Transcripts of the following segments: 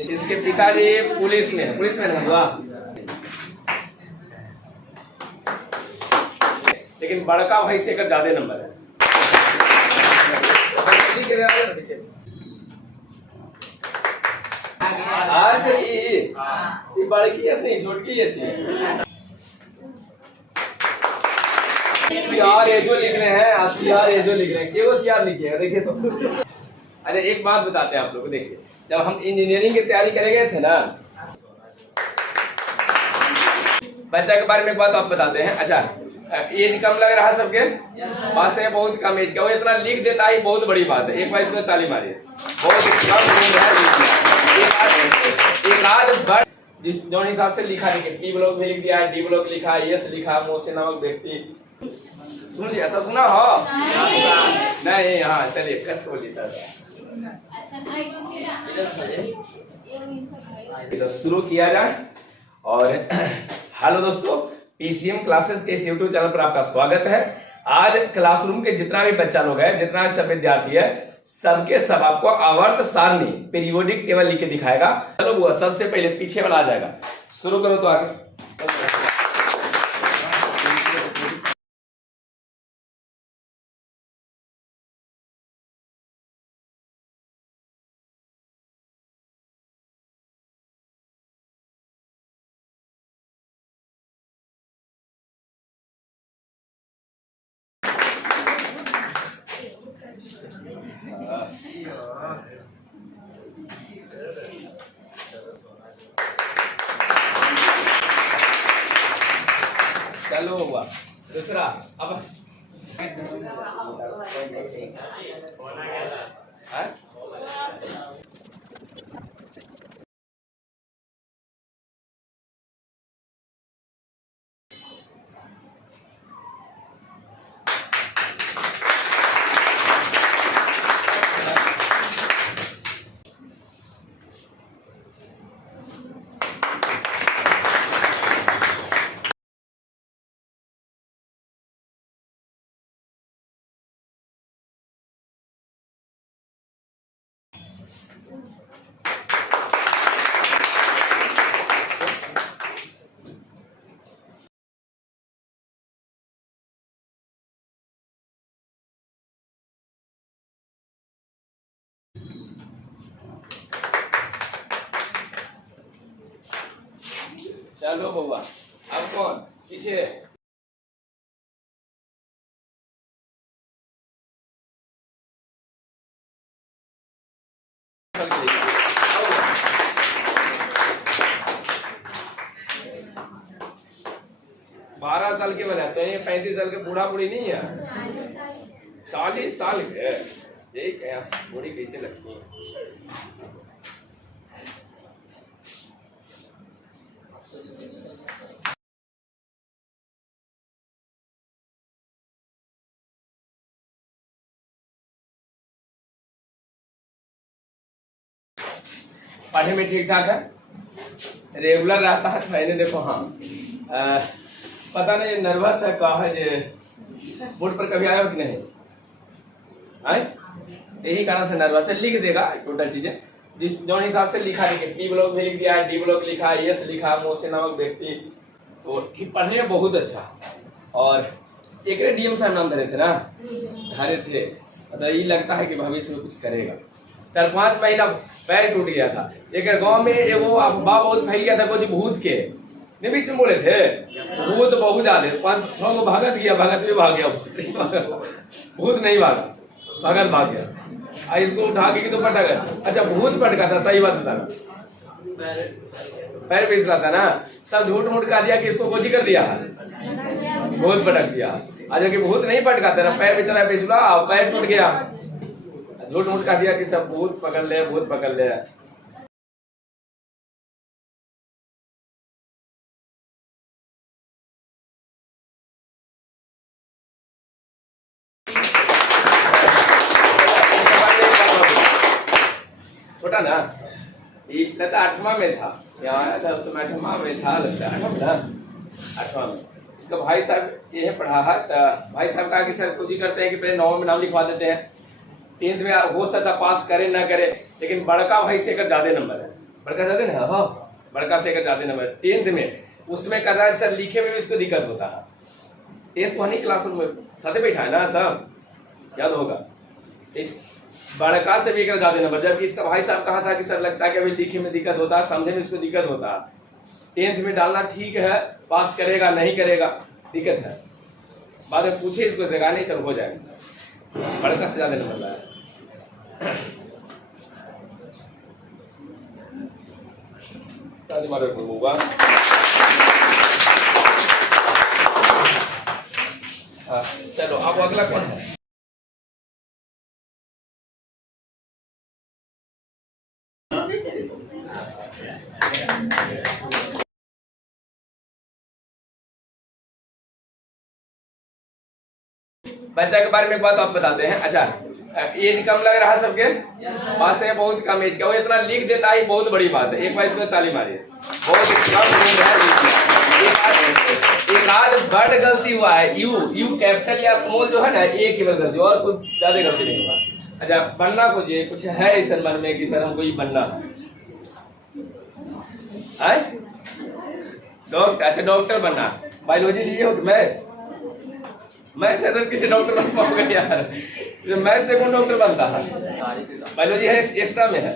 इसके पिताजी पुलिस में है, पुलिस में हुआ, लेकिन बड़का भाई से ज्यादा नंबर है। बड़की नहीं छोटकी यार ये जो लिख रहे हैं आसियार, ये जो लिख रहे हैं केवल सियार लिखिएगा। देखिए तो अच्छा एक बात बताते हैं आप लोग को। देखिए जब हम इंजीनियरिंग की तैयारी करे गए थे ना, बच्चा के बारे में एक बात आप बताते हैं। अच्छा एज कम लग रहा है सबके पास है, बहुत कम एज का, वो इतना लिख देता है बहुत बड़ी बात है। एक बार इसमें ताली मारिए। बहुत कम एक आज बड़ जिस जो हिसाब से लिखा देखिए, टी ब्लॉक भी लिख दिया है, डी ब्लॉक लिखा है, यस लिखा, मोहसिन नामक व्यक्ति। सुन लिया सब सुना हो नहीं? हाँ चलिए कस को लेता तो शुरू किया जाए। और हेलो दोस्तों, पीसीएम क्लासेस के इस यूट्यूब चैनल पर आपका स्वागत है। आज क्लासरूम के जितना भी बच्चा लोग है, जितना भी सब विद्यार्थी है, सबके सब आपको आवर्त सारणी पीरियोडिक टेबल लिख के दिखाएगा। चलो वो सबसे पहले पीछे वाला आ जाएगा, शुरू करो तो आगे। चलो हुआ दूसरा। अब चलो बउआ, अब कौन पीछे? 12 साल के बना तो ये 35 साल के बूढ़ा बूढ़ी नहीं है, 40 साल के। ठीक है, बूढ़ी कैसे लगती है? पढ़ने में ठीक ठाक है, रेगुलर रहता है। मैंने देखो हाँ पता नहीं नर्वस है कहा है जे बोर्ड पर कभी आया हो कि नहीं आए, यही कारण से नर्वस है। लिख देगा टोटल चीजें जिस जो हिसाब से लिखा देखिए, टी ब्लॉक भी लिख दिया है, डी ब्लॉक लिखा, यस लिखा, मोहसिन नामक व्यक्ति। तो ठीक पढ़ने में बहुत अच्छा। और एक डीएम साहब नाम धरे थे ना, धरे थे, मतलब ये लगता है कि भविष्य में कुछ करेगा। 4-5 महीना पैर टूट गया था। एक गांव में वो अफवाह बहुत फैल गया था कोई भूत के, नहीं बीच में बोले थे भूत बहुत ज्यादा, 5-6 को भगत गया, भगत भी भाग गया, भूत नहीं भागा, भगत भाग गया। इसको उठा के तो पटक, अच्छा भूत पटका था, सही बात बताना, पैर पिछला था ना, सब झूठ मूठ का दिया कि इसको कोची कर दिया, भूत पटक दिया। अच्छा कि भूत नहीं पटका था, पैर पिछला पिछला पैर टूट गया, झूठ मूठ का दिया कि सब भूत पकड़ ले, भूत पकड़ ले। छोटा ना, ये लगता 8वां में था, यहाँ आया था उस समय 8वां में था, लगता है 8वां में। इसका भाई साहब ये पढ़ा है, तो भाई साहब कहा कि सर कुछ ही करते हैं कि पहले 9 में नाम लिखवा देते हैं, 10th में हो सकता पास करे ना करे, लेकिन बड़का भाई से ज्यादा नंबर है। बड़का जाते ना, हाँ बड़का से का जाते नंबर 10th में, उसमें कहता है सर लिखे में भी इसको दिक्कत होता है। 10th वाली क्लास में साथे बैठा है ना सब, याद होगा। एक बड़का से भी कर जाते नंबर, जबकि इसका भाई साहब कहा था कि सर लगता है कि अभी लिखे में दिक्कत होता है, समझे में इसको दिक्कत होता है। 10th में डालना ठीक है, पास करेगा नहीं करेगा दिक्कत है, बाद में पूछे इसको देगा नहीं सर हो जाएगा। बड़का से ज्यादा नंबर लाया। हाँ चलो अब अगला कौन है? बच्चा के बारे में एक बात आप बताते हैं। अच्छा एज कम लग रहा है सबके पास से, बहुत कम एज का, वो इतना लिख देता है बहुत बड़ी बात है। एक बार इसको ताली मारिए, बहुत कम एज है। एक आध बड़ गलती हुआ है, यू कैपिटल या स्मॉल जो है ना, एक ही गलती और कुछ ज्यादा गलती नहीं हुआ। अच्छा बनना कुछ है इस मन में कि सर हमको ये बनना है डॉक्टर। अच्छा डॉक्टर बनना, बायोलॉजी लिए हो कि मैं तो किसी डॉक्टर बन पाऊंगा यार, मैथ से कौन डॉक्टर बनता है? बायोलॉजी है एक्स्ट्रा में है।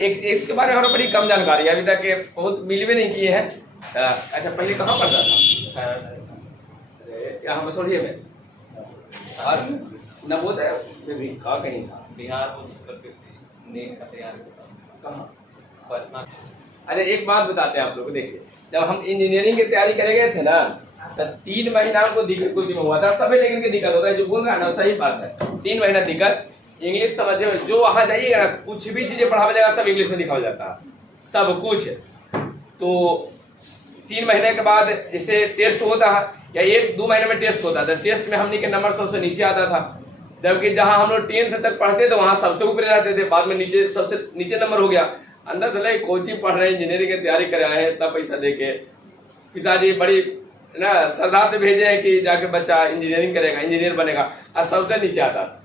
इसके बारे में हमारा बड़ी कम जानकारी है, अभी तक बहुत मिल भी नहीं किए हैं। अच्छा पहले कहाँ पढ़ता था? यहाँ मसूरिया में, और नवोदय में भी कहीं था बिहार कहाँ। अरे एक बात बताते हैं आप लोग को, देखिए जब हम इंजीनियरिंग की तैयारी करे गए थे ना, तो 3 महीना को दिक्कत कुछ में हुआ था सभी, लेकिन की दिक्कत होता है जो बोल रहा है ना सही बात है। 3 महीना दिक्कत, इंग्लिश समझे जो वहां जाइएगा ना, कुछ भी चीजें पढ़ाया जाएगा सब इंग्लिश में लिखा जाता है सब कुछ। तो 3 महीने के बाद जैसे टेस्ट होता है या 1-2 महीने में टेस्ट होता था, टेस्ट में हमने के नंबर सबसे नीचे आता था, जबकि जहां हम लोग 10th तक पढ़ते थे वहां सबसे ऊपर रहते थे, बाद में नीचे सबसे नीचे नंबर हो गया। अंदर से लगे कोचिंग पढ़ रहे हैं, इंजीनियरिंग की तैयारी कर रहे हैं, इतना पैसा देके पिताजी बड़ी ना श्रद्धा से भेजे हैं कि जाके बच्चा इंजीनियरिंग करेगा, इंजीनियर बनेगा, और सबसे नीचे आता था।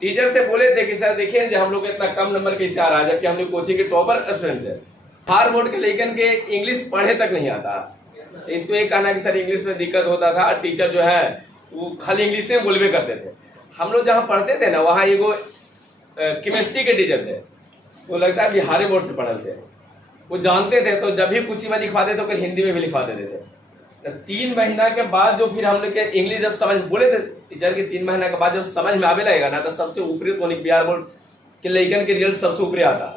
टीचर से बोले थे कि सर देखिए हम लोग इतना कम नंबर कैसे आ रहा है, जबकि हम लोग कोचिंग के टॉपर स्टूडेंट थे। हार बोर्ड के लेकिन के इंग्लिश पढ़े तक नहीं आता, इसको एक कहना कि सर इंग्लिश में दिक्कत होता था, टीचर जो है वो खाली इंग्लिश में बोलवे करते थे। हम लोग जहाँ पढ़ते थे ना वहाँ एगो केमिस्ट्री के टीचर थे, वो लगता है बिहारी बोर्ड से पढ़े थे, वो जानते थे, तो जब भी कुछ में लिखवाते थे तो हिंदी में भी लिखवा देते थे। तो 3 महीना के बाद जो फिर हम लोग के इंग्लिश जब समझ बोले थे टीचर के, 3 महीना के बाद जब समझ में आवे लगेगा ना, तो सबसे ऊपरी तो बिहार बोर्ड के लेकर के रिजल्ट सबसे ऊपरी आता है।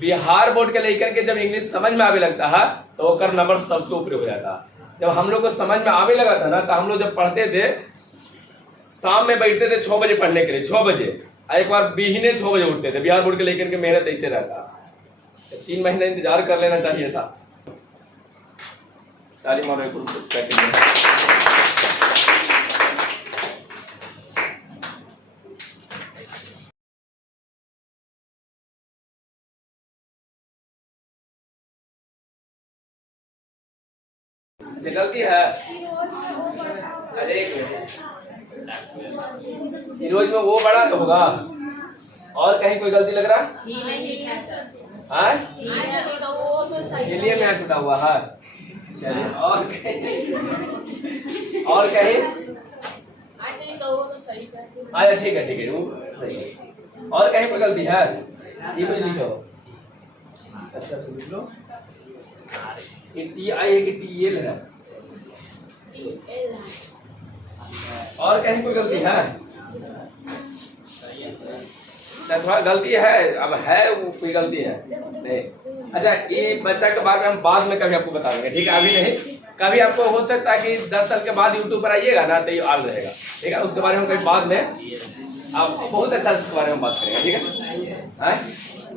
बिहार बोर्ड के लेकर के जब इंग्लिश समझ में आवे लगता है तो ओकर नंबर सबसे ऊपरी हो जाता है। जब हम लोग को समझ में आवे लगा था ना, तो हम लोग जब पढ़ते थे शाम में बैठते थे 6 बजे पढ़ने के लिए, 6 बजे, एक बार बिहने 6 बजे उठते थे। बिहार बोर्ड के लेकर के मेहनत ऐसे रहता, 3 महीने इंतजार कर लेना चाहिए था। तालीम और गलती है। अरे फिरोज में वो बड़ा होगा, और कहीं कोई गलती लग रहा है? में छुटा हुआ है। चलिए और कहीं अच्छा ठीक है वो सही है। और कहीं कोई गलती है? ये कुछ लिखो, अच्छा से लिख लो। ये टी आई है कि टी एल है? और कहीं कोई गलती है? थोड़ा गलती है, अब है वो कोई गलती है नहीं। अच्छा ये बच्चा के बारे में हम बाद में कभी आपको बता देंगे, ठीक है? अभी नहीं, कभी आपको हो सकता है कि 10 साल के बाद यूट्यूब पर आइएगा ना तो ये आल रहेगा, ठीक है? उसके बारे में कभी बाद में आप बहुत अच्छा इसके बारे में बात करेंगे, ठीक है?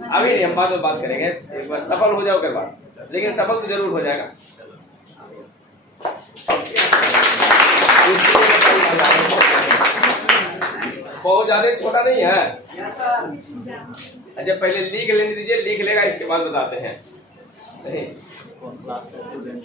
अभी नहीं, हम बाद में बात करेंगे, एक बार सफल हो जाओ के बाद, लेकिन सफल तो जरूर हो जाएगा। बहुत ज्यादा छोटा नहीं है। अच्छा पहले लिख लेने दीजिए, लिख लेगा इसके बाद बताते हैं। नहीं कौन क्लास का स्टूडेंट?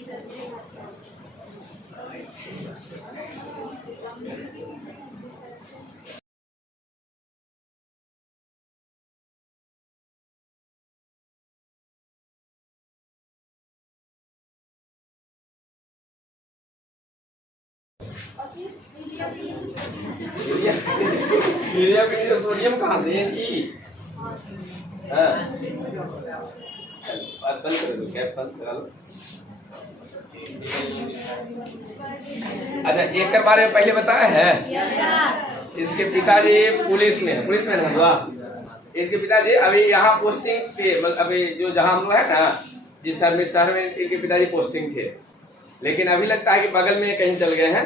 यूरिया के लिए सोडियम कहाँ से है कि? हाँ बात बंद कर दो, कैप बंद करा लो। अच्छा एक के बारे में पहले बताया है। इसके पिताजी पुलिस में है, पुलिस में हुआ। इसके पिताजी अभी यहाँ पोस्टिंग थे, मतलब अभी जो जहाँ हम लोग है ना, जिस शहर में इनके पिताजी पोस्टिंग थे, लेकिन अभी लगता है कि बगल में कहीं चल गए हैं।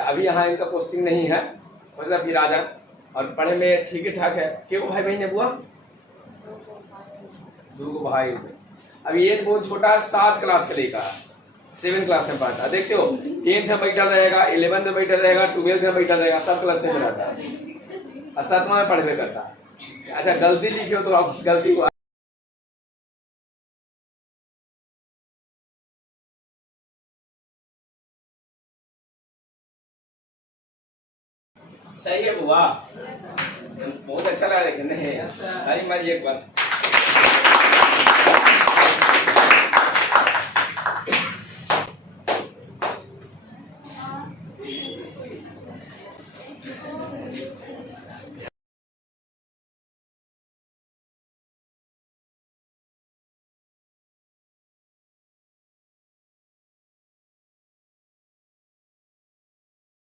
अभी यहाँ इनका पोस्टिंग नहीं है, मतलब फिर आ जाए। और पढ़े में ठीक ही ठाक है। क्यों भाई बहन है बुआ? 2 भाई। अभी एक बहुत छोटा 7 क्लास का लड़का, 7 क्लास में पढ़ता। देखते हो 10th में बैठा रहेगा, 11th में बैठा रहेगा, 12th में बैठा रहेगा, सब क्लास में रहता है और 7वां में पढ़वे करता है। अच्छा गलती लिखी हो तो आप गलती को सही है बुआ, बहुत अच्छा लगा देखने में। सारी मारी एक बार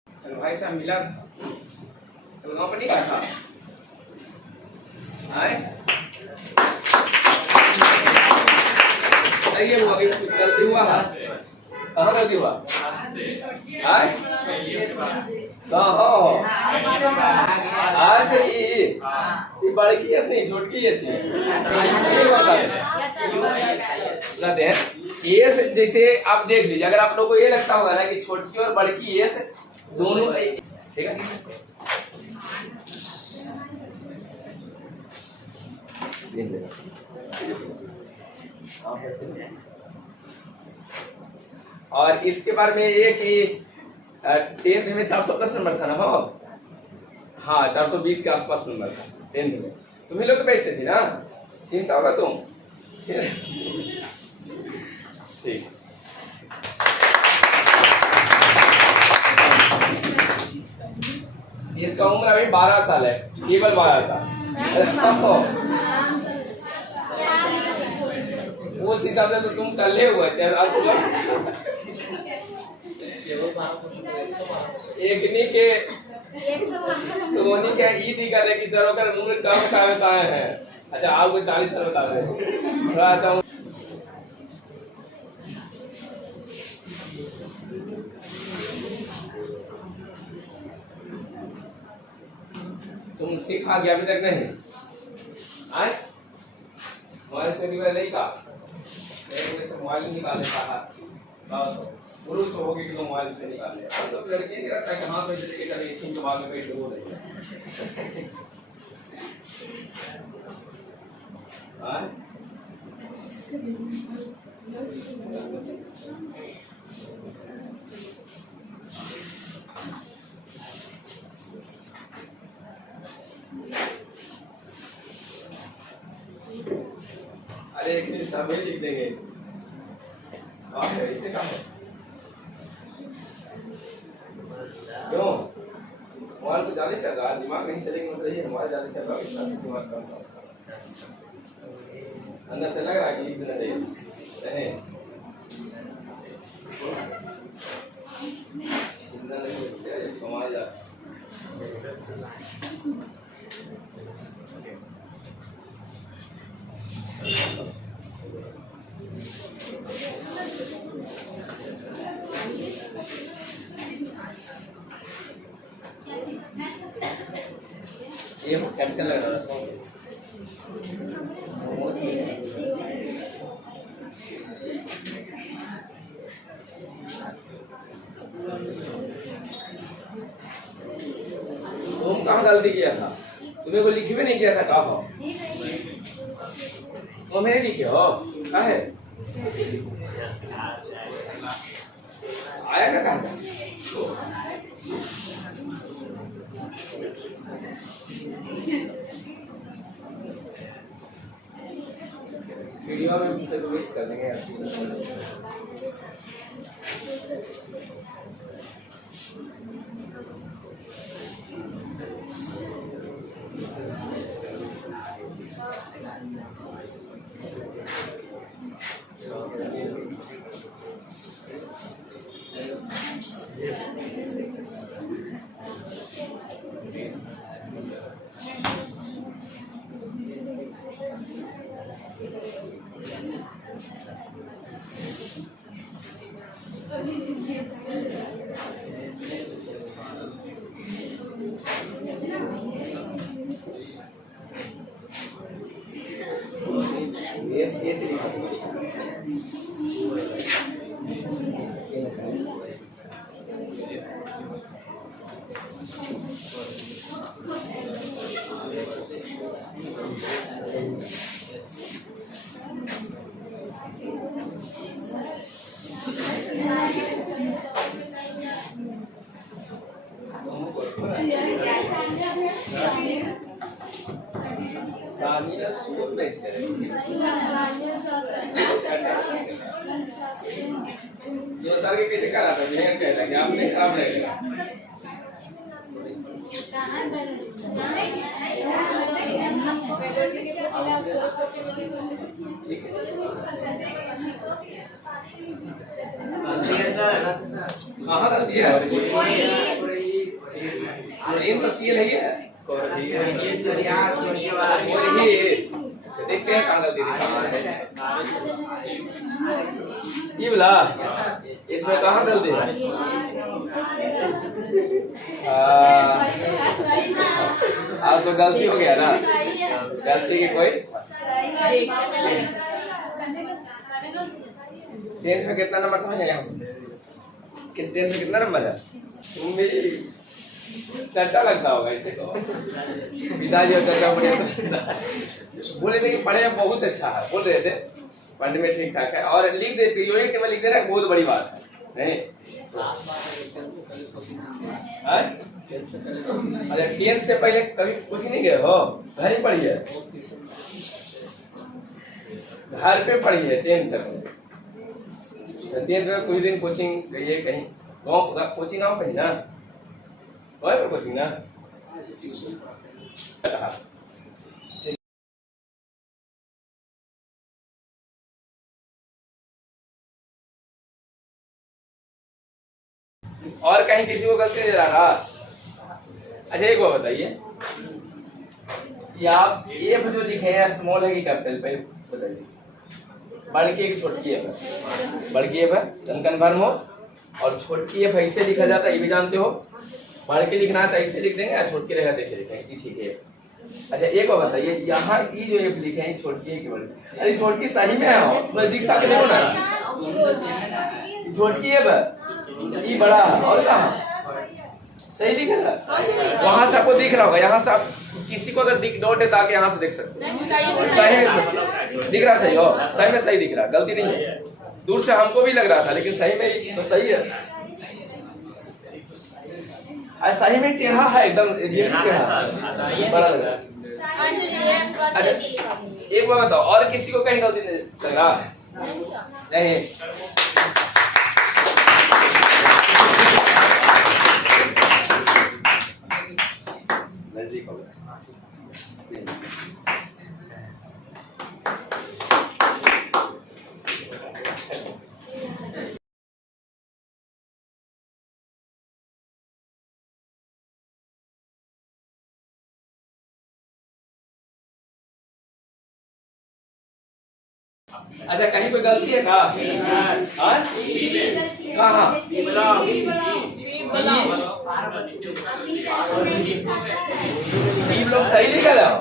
चलो भाई साहब मिला तो वहां पर नहीं था आए। सही है बुआ, कुछ गलती हुआ है? कहाँ गलती हुआ? आए कहाँ हो? आज से ये बड़की है नहीं, छोटकी है सी ना दे। ये जैसे आप देख लीजिए, अगर आप लोगों को ये लगता होगा ना कि छोटकी और बड़की ये दोनों ठीक है। और इसके बारे में ये कि 10th में 400 प्लस नंबर था ना? हो हाँ 420 के आसपास नंबर था 10th में। तुम्हें लोग तो पैसे थी ना, चिंता होगा तुम ठीक। इसका उम्र अभी 12 साल है, केवल 12 साल। उस हिसाब से तो तुम कल्ले हुए थे। एक नहीं के धोनी क्या ईद ही करे कि जरूर कर उम्र कम कहाँ है। अच्छा आपको 40 साल बता दे थोड़ा सा। तुम सीखा गया अभी तक नहीं आए? मोबाइल चोरी वाला नहीं का से मोबाइल निकाल लेता है, पुरुष हो गए कि तुम मोबाइल से निकाल ले। तो लड़के नहीं रखता कि हाँ तो जैसे कभी इसी के बाद में बैठ हो रही अरे एक समय लिख देंगे इससे काम है क्यों? मोबाइल तो ज्यादा चल रहा है, दिमाग नहीं चलेगा मतलब ये मोबाइल ज्यादा चल रहा है, इस तरह से दिमाग कम होगा। अंदर से लग रहा है कि लिख देना चाहिए नहीं चिंता नहीं है समाज ये कैपिटल लग रहा है तुम कहाँ गलती किया था? तुम्हें को लिखे भी नहीं किया था? कहा हो तुम्हें लिखे हो? कहा है आया क्या कहा? वीडियो में से तो वेस्ट कर देंगे ये चलिए सामिया सूट बेच करेंगे जो सर के कैसे करा था बिहेव कह रहा कि आपने खराब लगेगा ठीक है कहाँ रख दिया ये तो सील है ये देखते हैं कहाँ गलती ये बोला इसमें कहाँ गलती है अब तो गलती हो गया ना गलती की कोई 10th में कितना नंबर था यहाँ 10th में कितना नंबर है तुम भी चर्चा लगता होगा इसे को पिताजी और चर्चा बोले थे कि पढ़े बहुत अच्छा है बोल रहे थे पढ़ने में ठीक ठाक है और लिख दे पीरियोडिक टेबल लिख दे रहा है बहुत बड़ी बात है नहीं अरे 10th से पहले कभी कुछ नहीं गए हो घर ही पढ़िए घर पे पढ़िए 10th तक 10th में कुछ दिन कोचिंग गई कहीं कोचिंग आओ कहीं ना पर कोचिंग ना और कहीं किसी को गलती दे रहा अच्छा एक बात बताइए कि आप एफ जो लिखे हैं स्मॉल है कि कैपिटल पे बताइए बड़की है कि छोटकी है बड़की एफ है कन्फर्म हो और छोटकी एफ ऐसे लिखा जाता है ये भी जानते हो बढ़ के लिखना है तो ऐसे लिख देंगे छोट के रहेगा तो ऐसे लिखेंगे ठीक है अच्छा एक बार बताइए यहाँ ई जो एफ लिखे हैं छोटकी है कि बड़ी अरे छोटकी सही में है नजदीक सा देखो ना छोटकी एफ ई बड़ा और कहाँ सही लिखा था वहां से आपको दिख रहा होगा यहाँ से आप किसी को अगर दिख डॉट है ताकि यहाँ से देख सकते सही में दिख रहा सही हो सही में सही दिख रहा गलती नहीं है दूर से हमको भी लग रहा था लेकिन सही में तो सही है सही में टेढ़ा है एकदम बड़ा लग रहा अच्छा एक बार बताओ और किसी को कहीं गलती नहीं लग रहा नहीं नजदीक हो अच्छा कहीं कोई गलती है कहाँ लोग सही लिखा जाओ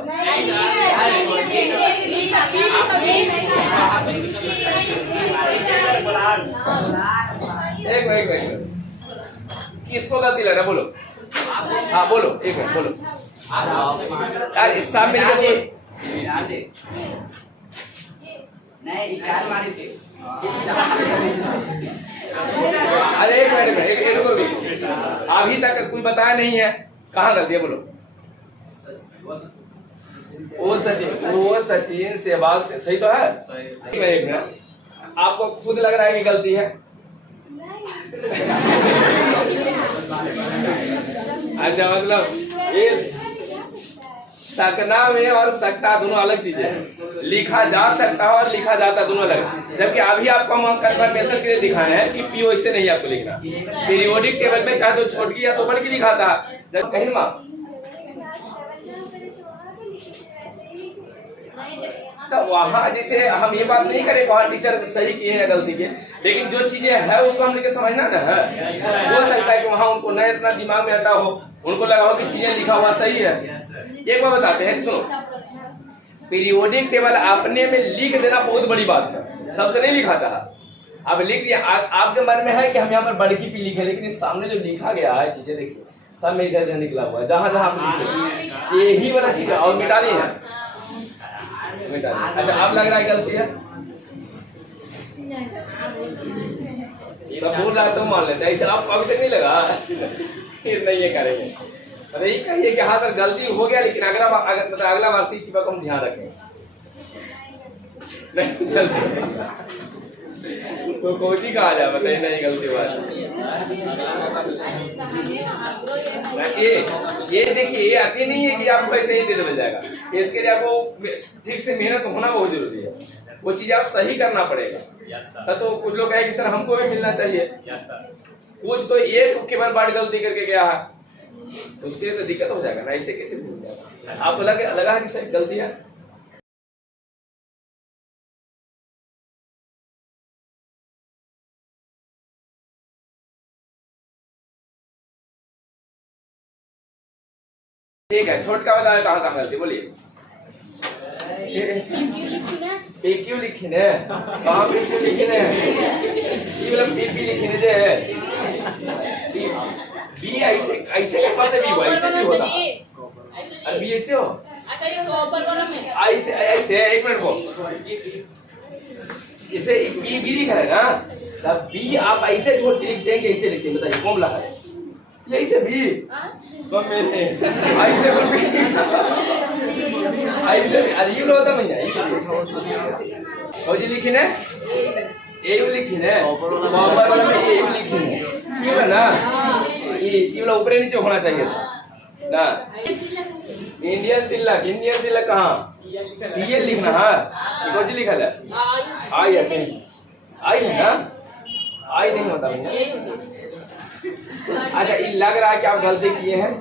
एक मिनट किसको गलती लग रहा बोलो हाँ बोलो एक मिनट बोलो यार इस सामने नहीं स्टार मारी थी। अरे एक मिनट में एक रुको भी, अभी तक कोई बताया नहीं है, कहाँ गलती है बोलो। वो सचिन सहवाग, सही तो है। एक मिनट, आपको खुद लग रहा है कि गलती है? अच्छा, मतलब ये सकना में और सकता दोनों अलग चीजें हैं। लिखा जा सकता है और लिखा जाता दोनों अलग, जबकि अभी आपको हम कंफर्मेशन के लिए दिखाना है कि पीओ इससे नहीं आपको लिखना। पीरियोडिक टेबल में चाहे तो छोटकी या तो बड़ की लिखा था, जब कहीं माँ तो वहाँ जैसे हम ये बात नहीं करें वहाँ टीचर सही किए हैं गलती किए, लेकिन जो चीजें है उसको हमने के समझना ना है। हो सकता है कि वहाँ उनको न इतना दिमाग में आता हो, उनको लगा हो कि चीजें लिखा हुआ सही है। एक बार बताते हैं, सुनो, पीरियोडिक टेबल अपने में लिख देना बहुत बड़ी बात है, सबसे नहीं लिखा था। अब लिख दिया, आपके मन में है कि हम यहाँ पर बड़की पी लिखे, लेकिन इस सामने जो लिखा गया है चीजें देखिए सब में इधर निकला हुआ है, जहाँ जहाँ आप लिखे यही वाला चीज है और मिटानी है। अच्छा, अब लग रहा है गलती है, सब बोल रहा है तो मान लेते हैं, ऐसे आप कभी तक नहीं लगा फिर नहीं ये करेंगे। मतलब ये कहिए कि हाँ सर गलती हो गया, लेकिन अगला मतलब अगला वार्षिक छिपा को हम ध्यान रखें। नहीं गलती तो कोची कहा जाए, बताइए नहीं गलती बात। ये देखिए, ये आती नहीं है कि आपको ऐसे ही दे दिया जाएगा, इसके लिए आपको ठीक से मेहनत होना बहुत जरूरी है, वो चीज आप सही करना पड़ेगा। तो कुछ लोग कहे कि सर हमको भी मिलना चाहिए, कुछ तो एक केवल बार गलती करके गया है, उसके लिए तो दिक्कत हो जाएगा ना, ऐसे कैसे भूल जाएगा। आपको लगा है कि सर गलती है, ठीक है। छोटका बताया कहाँ कहाँ गलती, बोलिए। क्यों लिखी ने, कहाँ पे क्यों लिखी ने, ये वाला पी लिखी ने जे बी ऐसे ऐसे के पास भी हुआ, ऐसे भी होता, और बी ऐसे हो, ऐसे ऐसे एक मिनट वो इसे बी बी लिखा है ना, तब बी आप ऐसे छोड़ के लिख देंगे, ऐसे लिखिए, बताइए कौन लगा है यही से भी कम में ऐसे ऐसे अजीब होता मैं और जी लिखी ने ए लिखी ने मोबाइल वाला में ए लिखी ने ये वाला ना, ये वाला ऊपर नीचे होना चाहिए ना। इंडियन तिलक कहाँ ये लिखना है, कौन सी लिखा है आई है, आई है ना, आई नहीं होता भैया। अच्छा, ये लग रहा है कि आप गलती किए हैं,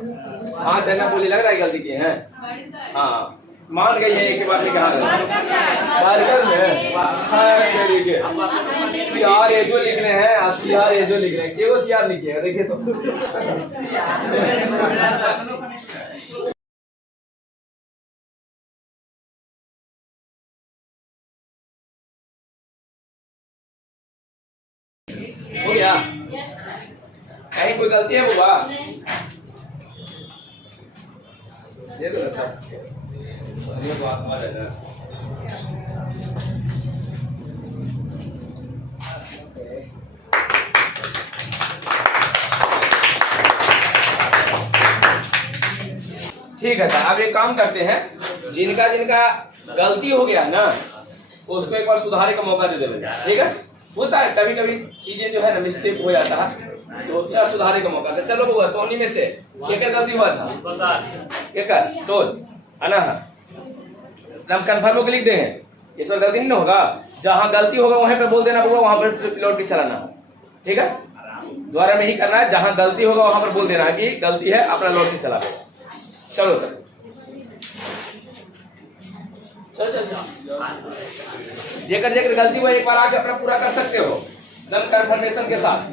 हाँ जना बोली लग रहा है गलती किए हैं, हाँ मान गई है एक बार में, कहा बर्गर में सीआर ए जो लिख रहे हैं, सीआर ए जो लिख रहे हैं, केवल सीआर लिखिएगा, देखिए तो हो गया। कहीं कोई गलती है बुआ, ये तो सब ये बात आ रहा है। ठीक है, तो अब एक काम करते हैं, जिनका गलती हो गया ना उसको एक बार सुधारने का मौका दे देना, ठीक है। होता है कभी कभी चीजें जो है ना मिस्टेक हो जाता है, तो उसका सुधारने का मौका था। चलो बुआ, तो उन्हीं में से क्या गलती हुआ था, क्या टोल आना है, हम कन्फर्म होकर लिख देंगे, इस बार गलती नहीं होगा, जहाँ गलती होगा वहीं पे बोल देना, वहां पर लौट के चलाना, ठीक है। द्वारा में ही करना है, जहाँ गलती होगा वहां पर बोल देना कि गलती है, अपना लौट के चला देना। चलो जेकर गलती हुआ एक बार आके अपना पूरा कर सकते हो एकदम कंफर्मेशन के साथ।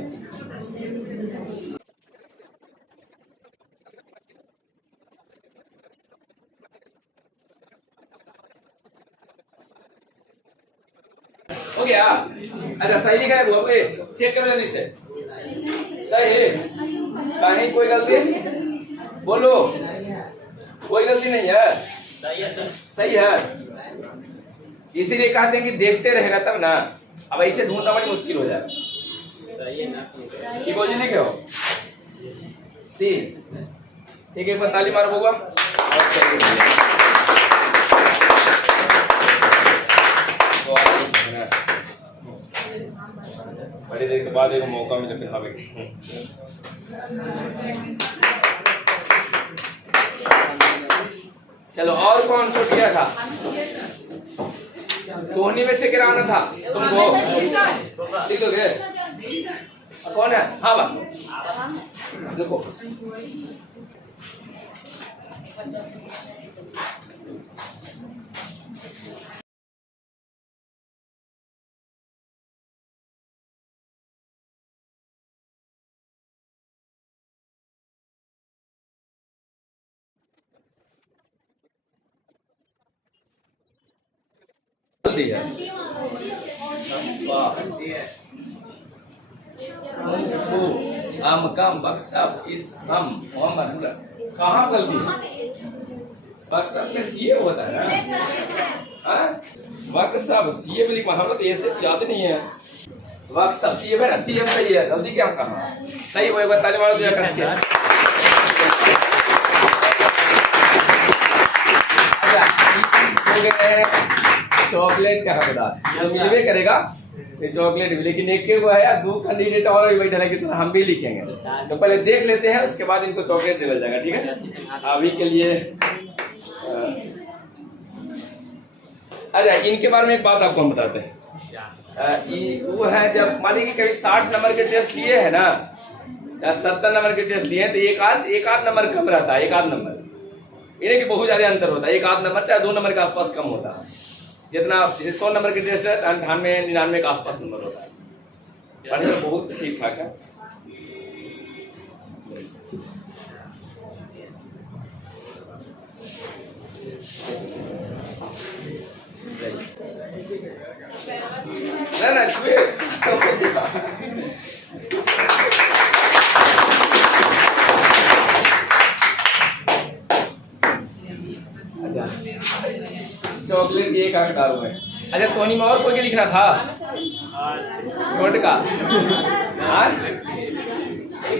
हो गया? अच्छा सही लिखा है बुआ, चेक करो जल्दी से, सही है? कहीं कोई गलती बोलो, कोई गलती नहीं है, सही है? इसीलिए कहते हैं कि देखते रहेगा तब ना। अब ऐसे ढूंढना बड़ी मुश्किल हो जाएगा। सही है ना। इकोजी लिखे हो सी। ठीक है, एक बार ताली मारो बउआ। बड़ी देर के बाद एक मौका मिले फिर खावे। चलो, और कौन छूट गया था? कोहनी में से गिराना था तुमको। लिखोगे कौन है? हाँ बा देखो, जल्दी है। आम काम बक्सा इस हम मोहम्मद कहाँ गलती है? बक्सा में सीए होता है ना? हाँ, बक्सा सीए भी लिखा, हम तो ऐसे याद नहीं है। बक्सा सीए है ना, सीए सही है, गलती क्या कहा? सही वो बताने वाला दिया कसके। चॉकलेट का हकदार मिलवे करेगा ये चॉकलेट भी, लेकिन एक वो है यार, 2 कैंडिडेट और भी बैठे हैं कि सर हम भी लिखेंगे, तो पहले देख लेते हैं, उसके बाद इनको चॉकलेट दिया जाएगा। ठीक है, अभी के लिए अच्छा, इनके बारे में एक बात आपको हम बताते हैं। वो है, जब मान लीजिए कभी 60 नंबर के टेस्ट लिए है ना, या 70 नंबर के टेस्ट लिए, तो एक आध नंबर कम रहता है, एक आध नंबर, इन्हें की बहुत ज्यादा अंतर होता है। एक आध नंबर चाहे 2 नंबर के आसपास कम होता है। जितना 100 नंबर की टेस्ट है, 98-99 के आसपास नंबर होता है। पढ़ने में बहुत ठीक ठाक है। ना अच्छा, चॉकलेट ये का हटा हुआ है। अच्छा, टोनी में और कोई लिखना था? छोट का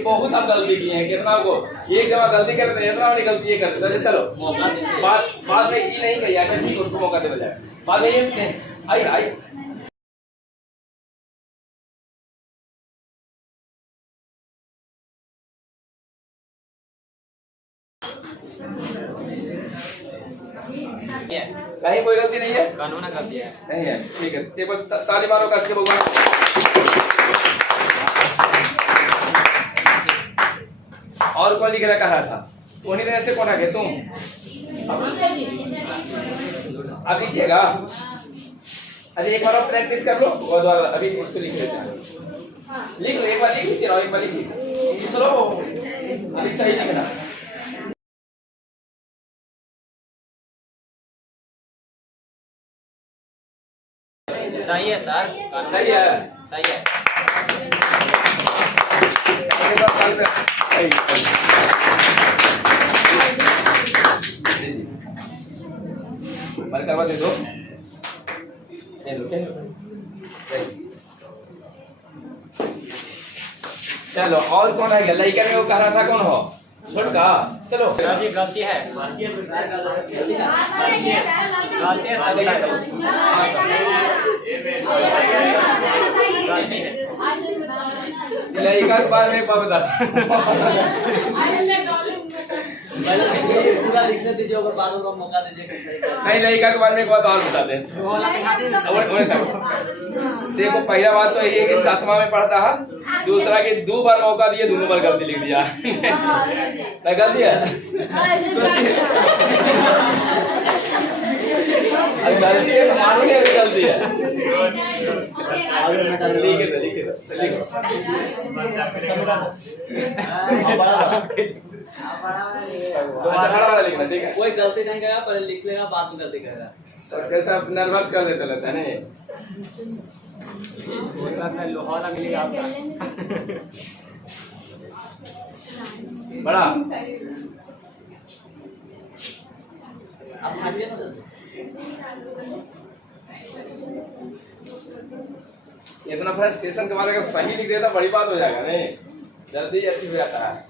बहुत आप गलती किए हैं, कितना को एक जगह गलती करते हैं, इतना बड़ी गलती ये करते हैं। चलो, बात में ये नहीं कही, ठीक, उसको मौका दे जाए। बात नहीं आई कहीं कोई गलती नहीं है, कानून गलती है नहीं है। ठीक है, देखो ताली मारो कसके भगवान। और कौन लिख रहा था? उन्हीं तरह से कौन आ गए तुम? अब लिखिएगा। अच्छा, एक बार और प्रैक्टिस कर लो, और अभी इसको लिख लेते हैं। लिख लो, एक बार लिख लीजिए और एक बार लिख लीजिए। चलो, अभी सही लिखना। सही है सर, सही है, सही है। करवा दे दो। चलो, और कौन है? लड़का में वो कह रहा था, कौन हो? छोटका। चलो, गलती है, लड़का के बारे में बता। पूरा लिखने दीजिए, अगर बाद में मौका दीजिए। नहीं, लड़का के बारे में एक बात और बताते हैं। देखो, पहला बात तो ये है कि 7वां में पढ़ता है, दूसरा कि 2 बार मौका दिए, 2 बार गलती लिख दिया। गलती है, गलती है तो मानो नहीं, अभी गलती है। दोबारा लिखना, ठीक है? कोई गलती नहीं करेगा, पहले लिख लेगा, बाद में गलती करेगा। और कैसा नर्वस कर देता रहता है ना ये। लोहा मिलेगा बड़ा अब इतना फ्रस्ट्रेशन के बाद अगर सही लिख देता बड़ी बात हो जाएगा नहीं, जल्दी अच्छी हो जाता है।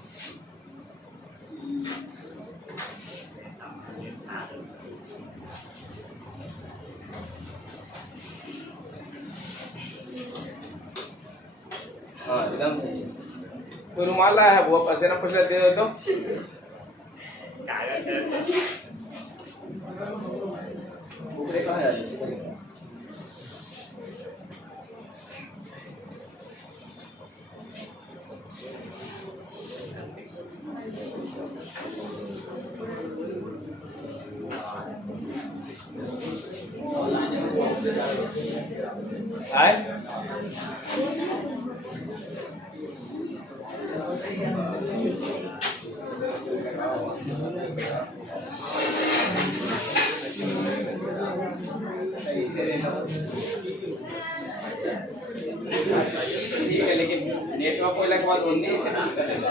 हाँ एकदम सही। कोई रुमाल लाया है वो पसेना पसेना दे दो तो। बुकरे कहाँ है? आए ठीक है, लेकिन नेटवर्क को लग बाद 19 से ठीक कर लेगा।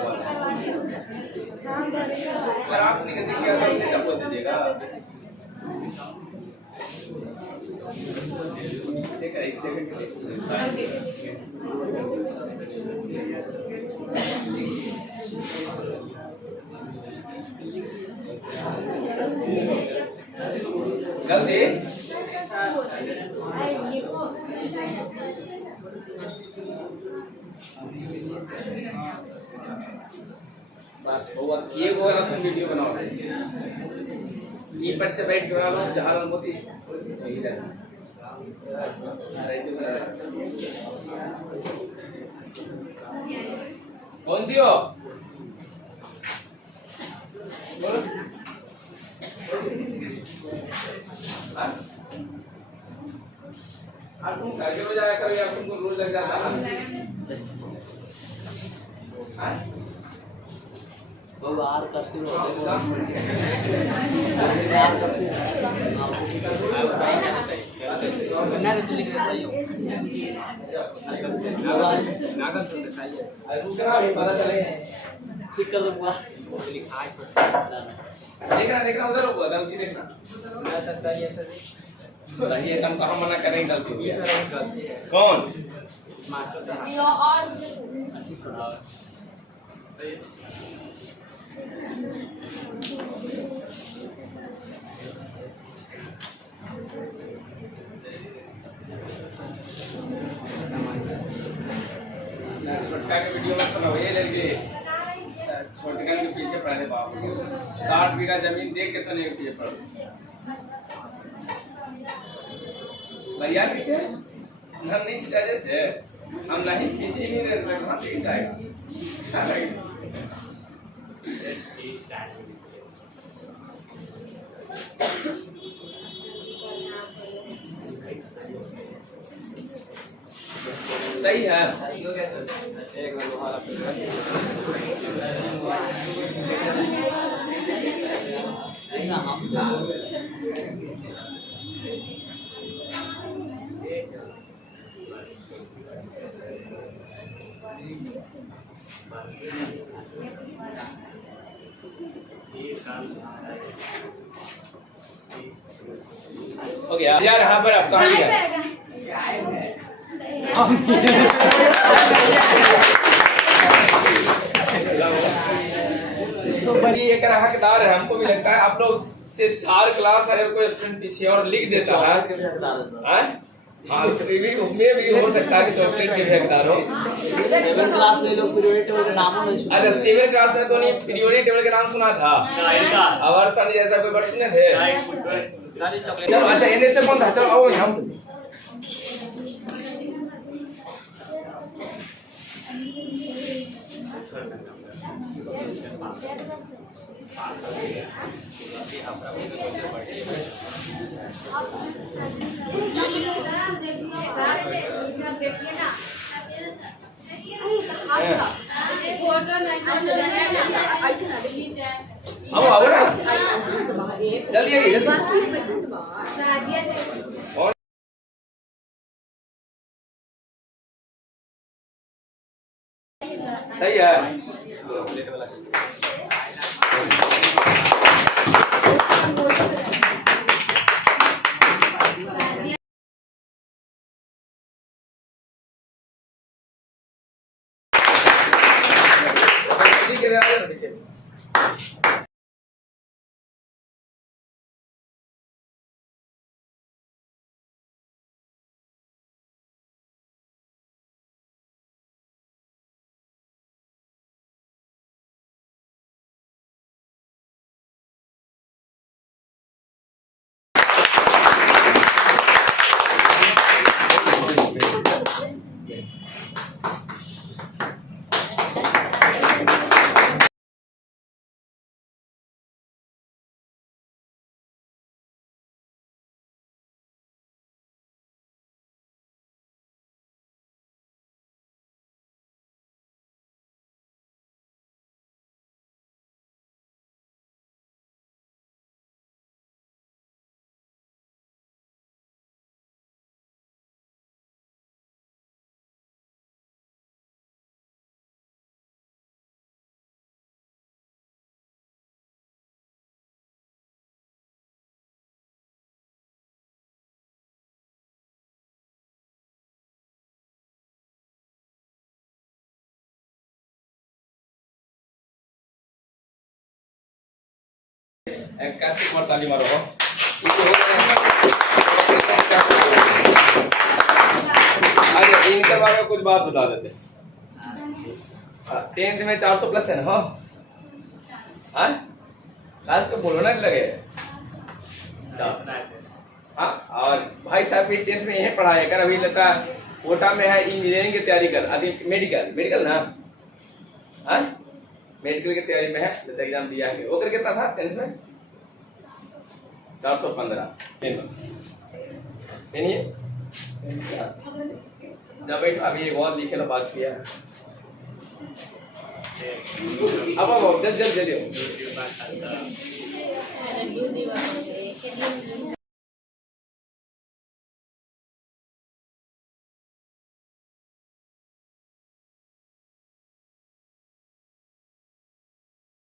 अगर आप नहीं देखिए तो नहीं तब बोल दीजिएगा। एक सेकंड गलती बस ओवर किए वो ना तुम वीडियो बनाओ ये पर से बैठ के बना लो जहां मोती यही रहता कौन सी हो बोलो आप तुम घर के रोज आया करो या तुमको रोज लग जाता है वो बाहर करते हो पता चले ठीक कर दूंगा। देखना उधर होगा गलती देखना सही है हम कहाँ मना करें गलती कौन मास्टर साहब छोटका के वीडियो में सुना ये लड़के छोटका के पीछे पड़े बाप 60 बीघा जमीन देख के तो नहीं पीछे पड़े भैया किसे हम नहीं खींचा जैसे हम नहीं खींचे नहीं रहे मैं कहाँ से खींचाएगा सही है एक मिनट हो गया यार यहाँ पर आप कहाँ गए तो बड़ी एक हकदार है हमको भी लगता है आप लोग से 4 क्लास है कोई स्टूडेंट पीछे और लिख देता है हाँ तो ये भी हो सकता है कि चॉकलेट के भी हकदार हो 7 क्लास में लोग पीरियोडिक टेबल के नाम नहीं सुना। अच्छा 7 क्लास में तो नहीं पीरियोडिक टेबल के नाम सुना था और सन जैसा कोई वर्ड सुने थे सारी चॉकलेट चलो अच्छा इन्हें से कौन था चलो आओ यहाँ आओ आओ ना जल्दी आइए जल्दी सही है 81 और ताली मारो अच्छा इनके बारे में कुछ बात बता देते 10th में 400 प्लस है ना हाँ लास्ट को बोलो ना लगे हाँ और भाई साहब भी 10th में यही पढ़ाया कर अभी लड़का कोटा में है इंजीनियरिंग की तैयारी कर अभी मेडिकल ना हाँ मेडिकल की तैयारी में है जैसे एग्जाम दिया है वो करके कितना था 10th में 415 जब बैठो अभी एक और लिखे लो बात किया अब जल्दी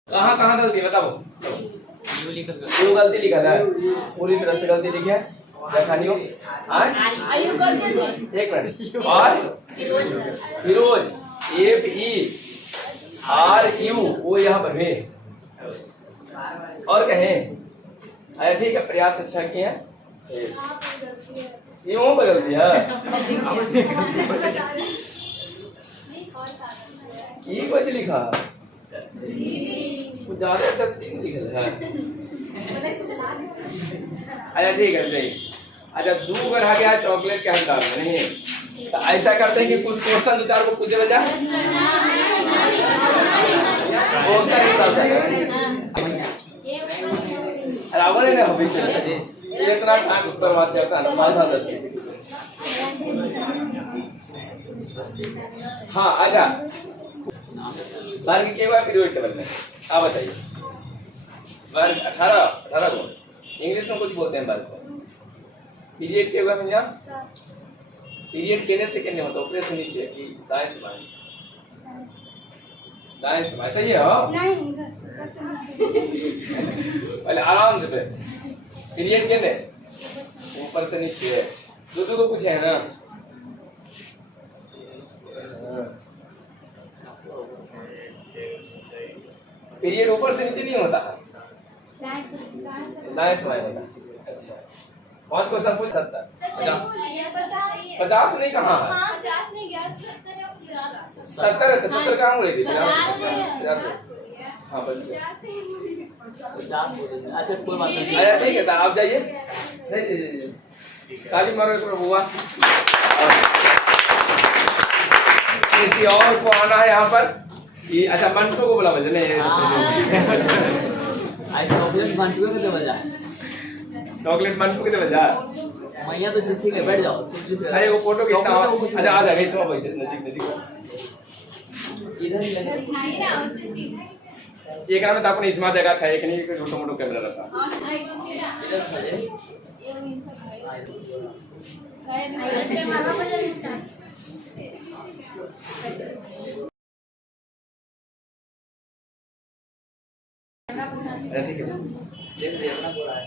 कहाँ गलती बताओ यू गलती लिखा था पूरी तरह से गलती लिखी है देखा एक मिनट और फिरोज FERU वो यहाँ पर है और कहें अरे ठीक है प्रयास अच्छा किए हैं यूं बदल दिया ये कुछ लिखा कुछ ज्यादा तस्दीक लिखा है अच्छा ठीक है सही अच्छा 2 अगर आ गया चॉकलेट के हकदार में नहीं तो ऐसा करते हैं कि कुछ क्वेश्चन 2-4 को पूछे बजा रावण है ना भविष्य इतना टाइम उस पर बात करता है ना माथा दर्द हाँ अच्छा वर्ग के बाद पीरियड टेबल में आप बताइए वर्ग 18 को इंग्लिश में कुछ बोलते हैं वर्ग को पीरियड के बाद में पीरियड कहने से कहने होता ऊपर से नीचे कि दाएं से बाएं सही है नहीं पहले आराम से पीरियड कहने ऊपर से नीचे है दो को पूछे है ना पीरियड ऊपर से नीचे नहीं होता दाएं से बाएं होता अच्छा 5 क्वेश्चन पूछ 70 50 नहीं कहाँ है 70 कहाँ बोले थे हाँ अच्छा कोई बात नहीं अच्छा ठीक है तो आप जाइए ताली मारो एक हुआ किसी और को आना है यहाँ पर ये अच्छा मंटू को बुला बजे चॉकलेट मंटू के दे बजा चॉकलेट मंटू के दे बजा मैया तो जीत के बैठ जाओ अरे वो फोटो खींचना अच्छा आ जाएगा इसमें वैसे नजदीक इधर ही लगे एक आदमी तो अपने इसमें जगह था एक नहीं छोटा मोटा कैमरा रखा इधर खड़े ठीक है देख रहे अपना बोला है